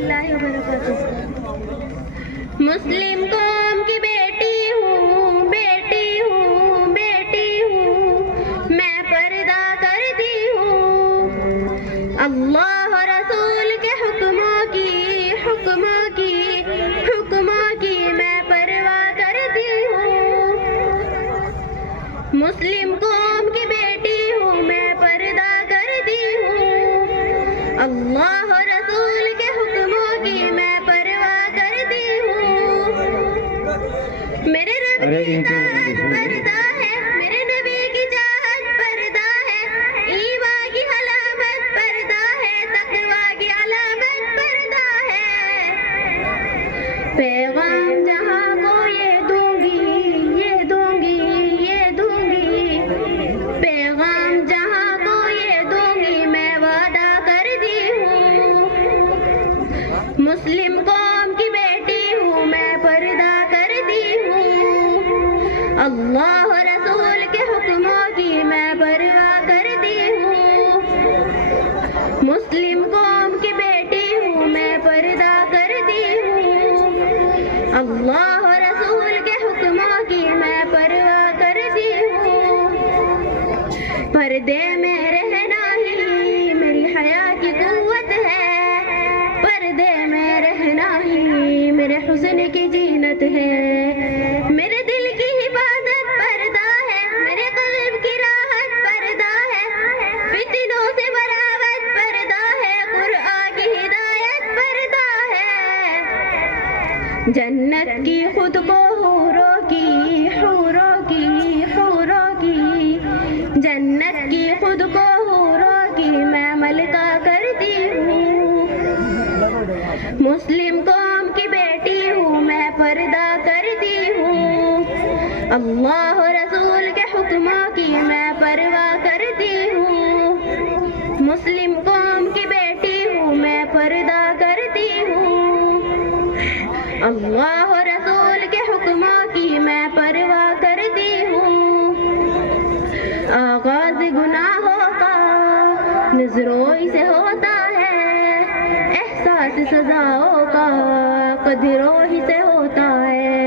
اللہ وبرکاتہ۔ مسلم قوم کی بیٹی ہوں، بیٹی ہوں، بیٹی ہوں، میں پردہ کرتی ہوں، اللہ رسول کے حکموں کی میں پرواہ کرتی ہوں۔ مسلم قوم کی بیٹی ہوں، میں پردہ کرتی ہوں، اللہ رسول کے حکموں کی میں پرواہ کرتی ہوں۔ میرے رب کی اطاعت پردہ ہے، میرے نبی کی چاہت پردہ ہے، ایمان کی علامت پردہ ہے، تقویٰ کی علامت پردہ ہے۔ پیغام جہاں کو یہ دوں گی، یہ دوں گی، یہ دوں گی، پیغام جہاں کو یہ دوں گی، میں وعدہ کرتی ہوں۔ مسلم قوم کی بیٹی ہوں، میں پردہ کرتی ہوں، اللہ رسول کے حکموں کی میں پرواہ کرتی ہوں۔ مسلم قوم کی بیٹی ہوں، میں پردہ کرتی ہوں، اللہ رسول کے حکموں کی میں پرواہ کرتی ہوں۔ پردے میں رہنا ہی میری حیا کی قوت ہے، پردے میں رہنا ہی میرے حسن کی زینت ہے، میرے دل کی حفاظت پردہ ہے، میرے قلب کی راحت پردہ ہے، فتنوں سے براوت پردہ ہے، قرآن کی ہدایت پردہ ہے۔ جنت کی خود کو حوروں کی، حوروں کی، حوروں کی، جنت کی خود کو حوروں کی میں ملکہ کرتی ہوں۔ مسلم قوم کی بیٹی ہوں، میں پردہ کرتی ہوں، اللہ رسول کے حکموں کی میں پرواہ کرتی ہوں۔ مسلم قوم کی بیٹی ہوں، میں پردہ کرتی ہوں، اللہ رسول کے حکموں کی میں پرواہ کرتی ہوں۔ آغاز گناہوں کا نظروئی سے ہوتا ہے، احساس سزاؤں کا قدروئی سے ہوتا ہے،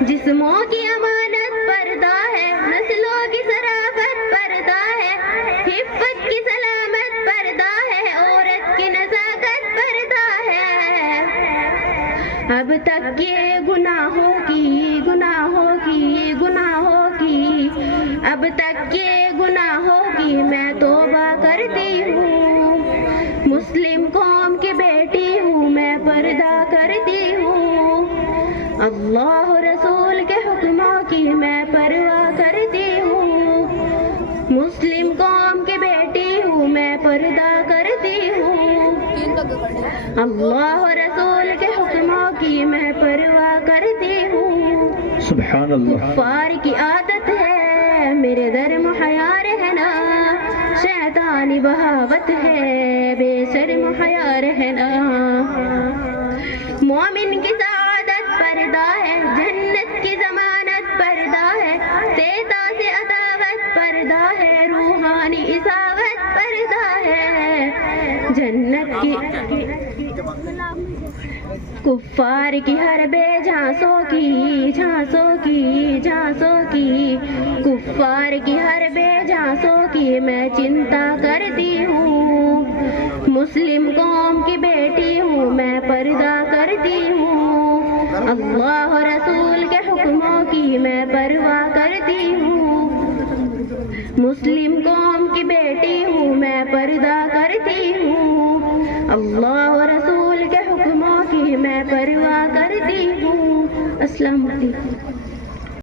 جسموں کی امانت پردہ ہے، نسلوں کی شرافت پردہ ہے، حفت کی سلامت پردہ ہے، عورت کی نزاکت پردہ ہے۔ اب تک یہ گناہوں کی، گناہوں کی، گناہوں کی، اب تک یہ گناہوں کی میں توبہ کرتی ہوں۔ مسلم قوم کی بیٹی ہوں، میں پردہ کرتی ہوں، اللہ رسول کے حکموں کی میں پرواہ کرتی ہوں۔ مسلم قوم کی بیٹی ہوں، میں پردہ کرتی ہوں، اللہ رسول کے حکموں کی میں پرواہ کرتی ہوں۔ سبحان اللہ۔ کفار کی عادت ہے میرے در محیا رہنا، شیطانی بہاوت ہے بے شرم حیا رہنا، مومن کی سعادت پردہ ہے، جنت کی ضمانت پردہ ہے، سیتا سے عداوت پردہ ہے، روحانی عصاوت پردہ ہے، جنت کی کفار کی ہر بے جھانسوں کی، جھانسوں کی، جھانسوں کی، کفار کی ہر بے جھانسوں کی میں چنتا کرتی ہوں۔ مسلم قوم کی بیٹی ہوں، میں پردہ کرتی ہوں، اللہ رسول کے حکموں کی میں پرواہ کرتی ہوں۔ مسلم قوم کی بیٹی ہوں، میں پردہ کرتی ہوں، اللہ رسول کے حکموں کی میں پرواہ کرتی ہوں۔ السلام علیکم۔